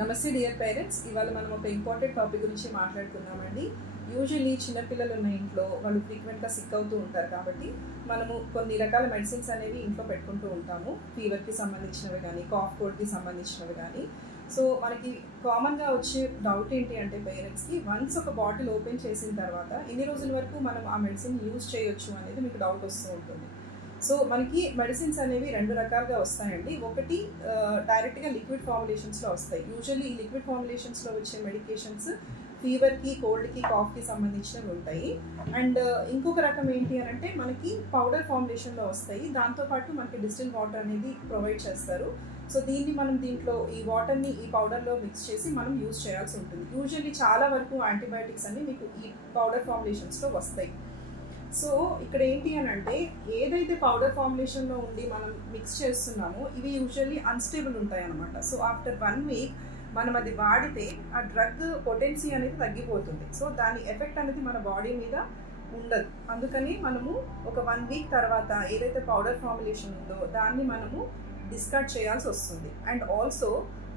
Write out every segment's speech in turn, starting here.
నమస్తే dear parents, ఇవాళ మనం ఒక ఇంపార్టెంట్ టాపిక్ గురించి మాట్లాడుకుందామండి. యూజువల్లీ చిన్నపిల్లలు ఉన్న ఇంట్లో వాళ్ళు ఫ్రీక్వెంట్గా సిక్ అవుతూ ఉంటారు కాబట్టి మనము కొన్ని రకాల మెడిసిన్స్ అనేవి ఇంట్లో పెట్టుకుంటూ ఉంటాము. ఫీవర్కి సంబంధించినవి కానీ, కాఫ్ కోల్డ్కి సంబంధించినవి కానీ. సో మనకి కామన్గా వచ్చే డౌట్ ఏంటి అంటే పేరెంట్స్కి, వన్స్ ఒక బాటిల్ ఓపెన్ చేసిన తర్వాత ఎన్ని రోజుల వరకు మనం ఆ మెడిసిన్ యూజ్ చేయొచ్చు అనేది మీకు డౌట్ వస్తూ ఉంటుంది. సో మనకి మెడిసిన్స్ అనేవి రెండు రకాలుగా వస్తాయండి. ఒకటి డైరెక్ట్గా లిక్విడ్ ఫార్ములేషన్స్లో వస్తాయి. యూజువల్లీ ఈ లిక్విడ్ ఫార్ములేషన్స్లో వచ్చే మెడికేషన్స్ ఫీవర్కి, కోల్డ్కి, కాఫ్కి సంబంధించినవి ఉంటాయి. అండ్ ఇంకొక రకం ఏంటి అని అంటే మనకి పౌడర్ ఫార్ములేషన్లో వస్తాయి. దాంతోపాటు మనకి డిస్టిల్ వాటర్ అనేది ప్రొవైడ్ చేస్తారు. సో దీన్ని మనం దీంట్లో ఈ వాటర్ని ఈ పౌడర్లో మిక్స్ చేసి మనం యూజ్ చేయాల్సి ఉంటుంది. యూజువల్లీ చాలా వరకు యాంటీబయాటిక్స్ అన్ని మీకు ఈ పౌడర్ ఫార్ములేషన్స్లో వస్తాయి. సో ఇక్కడ ఏంటి అని అంటే ఏదైతే పౌడర్ ఫార్ములేషన్లో ఉండి మనం మిక్స్ చేస్తున్నామో ఇవి యూజువల్లీ అన్స్టేబుల్ ఉంటాయి అన్నమాట. సో ఆఫ్టర్ 1 వీక్ మనం అది వాడితే ఆ డ్రగ్ పొటెన్సీ అనేది తగ్గిపోతుంది. సో దాని ఎఫెక్ట్ అనేది మన బాడీ మీద ఉండదు. అందుకని మనము ఒక 1 వీక్ తర్వాత ఏదైతే పౌడర్ ఫార్ములేషన్ ఉందో దాన్ని మనము డిస్కార్డ్ చేయాల్సి వస్తుంది. అండ్ ఆల్సో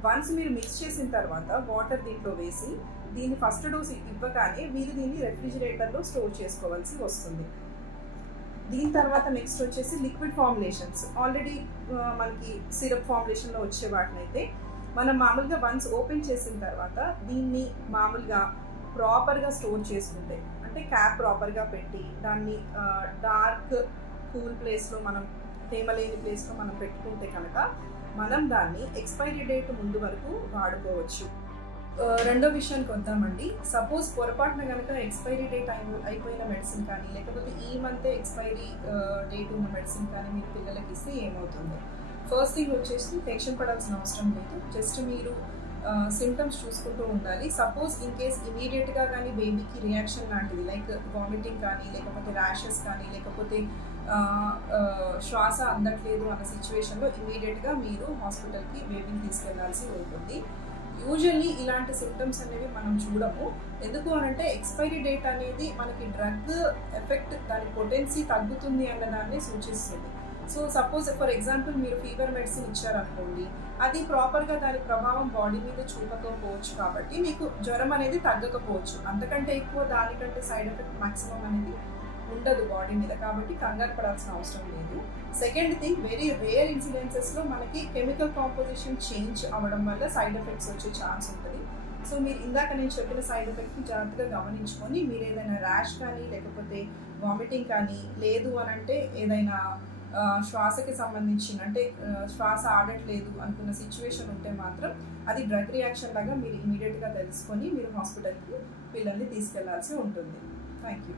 వన్స్ మీరు మిక్స్ చేసిన తర్వాత వాటర్ దీంట్లో వేసి దీన్ని ఫస్ట్ డోస్ ఇవ్వగానే మీరు దీన్ని రెఫ్రిజిరేటర్లో స్టోర్ చేసుకోవాల్సి వస్తుంది. దీని తర్వాత నెక్స్ట్ వచ్చేసి లిక్విడ్ ఫార్ములేషన్స్. ఆల్రెడీ మనకి సిరప్ ఫార్ములేషన్లో వచ్చే వాటినైతే మనం మామూలుగా వన్స్ ఓపెన్ చేసిన తర్వాత దీన్ని మామూలుగా ప్రాపర్గా స్టోర్ చేసుకుంటే, అంటే క్యాప్ ప్రాపర్గా పెట్టి దాన్ని డార్క్ కూల్ ప్లేస్లో మనం తేమలేని ప్లేస్లో మనం పెట్టుకుంటే కనుక మనం దాన్ని ఎక్స్పైరీ డేట్ ముందు వరకు వాడుకోవచ్చు. రెండో విషయానికి వద్దామండి. సపోజ్ పొరపాటున కనుక ఎక్స్పైరీ డేట్ అయిపోయిన మెడిసిన్ కానీ, లేకపోతే ఈ మంతే ఎక్స్పైరీ డేట్ ఉన్న మెడిసిన్ కానీ మీరు పిల్లలకి ఇస్తే ఏమవుతుంది? ఫస్ట్ థింగ్ వచ్చేసి టెన్షన్ పడాల్సిన అవసరం లేదు. జస్ట్ మీరు సిమ్టమ్స్ చూసుకుంటూ ఉండాలి. సపోజ్ ఇన్ కేస్ ఇమీడియట్గా కానీ బేబీకి రియాక్షన్ లాంటిది లైక్ వామిటింగ్ కానీ, లేకపోతే ర్యాషెస్ కానీ, లేకపోతే శ్వాస అందట్లేదు అన్న సిచ్యువేషన్లో ఇమీడియట్గా మీరు హాస్పిటల్కి బేబీని తీసుకెళ్లాల్సి ఉంటుంది. యూజువల్లీ ఇలాంటి సిమ్టమ్స్ అనేవి మనం చూడము. ఎందుకు అనంటే ఎక్స్పైరీ డేట్ అనేది మనకి డ్రగ్ ఎఫెక్ట్, దాని పొటెన్సీ తగ్గుతుంది అన్నదాన్ని సూచిస్తుంది. సో సపోజ్ ఫర్ ఎగ్జాంపుల్ మీరు ఫీవర్ మెడిసిన్ ఇచ్చారనుకోండి, అది ప్రాపర్గా దాని ప్రభావం బాడీ మీద చూపకపోవచ్చు కాబట్టి మీకు జ్వరం అనేది తగ్గకపోవచ్చు. అంతకంటే ఎక్కువ దానికంటే సైడ్ ఎఫెక్ట్ మాక్సిమం అనేది ఉండదు బాడీ మీద, కాబట్టి కంగారు పడాల్సిన అవసరం లేదు. సెకండ్ థింగ్, వెరీ రేర్ ఇన్సిడెన్సెస్లో మనకి కెమికల్ కాంపోజిషన్ చేంజ్ అవ్వడం వల్ల సైడ్ ఎఫెక్ట్స్ వచ్చే ఛాన్స్ ఉంటుంది. సో మీరు ఇందాక నేను చెప్పిన సైడ్ ఎఫెక్ట్ని జాగ్రత్తగా గమనించుకొని మీరు ఏదైనా ర్యాష్ కానీ, లేకపోతే వామిటింగ్ కానీ, లేదు అని అంటే ఏదైనా శ్వాసకి సంబంధించిన అంటే శ్వాస ఆడట్లేదు అనుకున్న సిచ్యువేషన్ ఉంటే మాత్రం అది డ్రగ్ రియాక్షన్ లాగా మీరు ఇమీడియట్గా తెలుసుకొని మీరు హాస్పిటల్కి పిల్లల్ని తీసుకెళ్లాల్సి ఉంటుంది. Thank you.